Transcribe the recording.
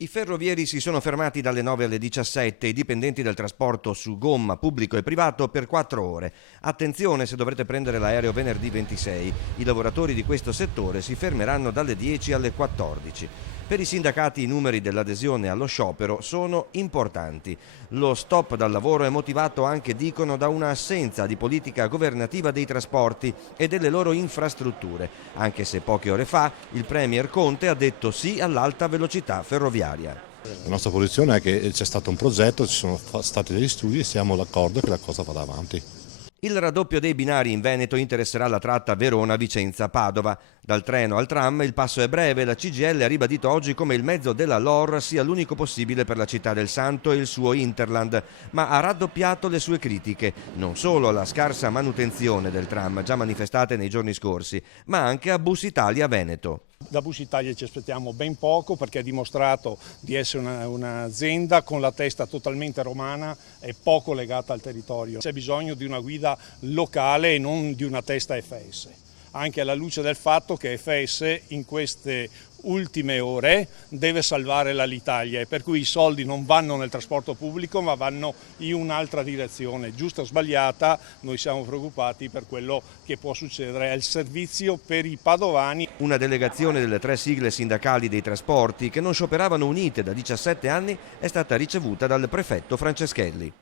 I ferrovieri si sono fermati dalle 9 alle 17, i dipendenti del trasporto su gomma pubblico e privato per 4 ore. Attenzione se dovrete prendere l'aereo venerdì 26, i lavoratori di questo settore si fermeranno dalle 10 alle 14. Per i sindacati i numeri dell'adesione allo sciopero sono importanti. Lo stop dal lavoro è motivato anche, dicono, da una assenza di politica governativa dei trasporti e delle loro infrastrutture, anche se poche ore fa il Premier Conte ha detto sì all'alta velocità ferroviaria. La nostra posizione è che c'è stato un progetto, ci sono stati degli studi e siamo d'accordo che la cosa vada avanti. Il raddoppio dei binari in Veneto interesserà la tratta Verona-Vicenza-Padova. Dal treno al tram il passo è breve. La CGIL ha ribadito oggi come il mezzo della LOR sia l'unico possibile per la città del Santo e il suo hinterland, ma ha raddoppiato le sue critiche, non solo alla scarsa manutenzione del tram, già manifestate nei giorni scorsi, ma anche a Bus Italia Veneto. Da Bus Italia ci aspettiamo ben poco perché ha dimostrato di essere un'azienda con la testa totalmente romana e poco legata al territorio. C'è bisogno di una guida locale e non di una testa FS, anche alla luce del fatto che FS in queste ultime ore deve salvare l'Alitalia e per cui i soldi non vanno nel trasporto pubblico ma vanno in un'altra direzione, giusta o sbagliata. Noi siamo preoccupati per quello che può succedere al servizio per i padovani. Una delegazione delle 3 sigle sindacali dei trasporti che non scioperavano unite da 17 anni è stata ricevuta dal prefetto Franceschelli.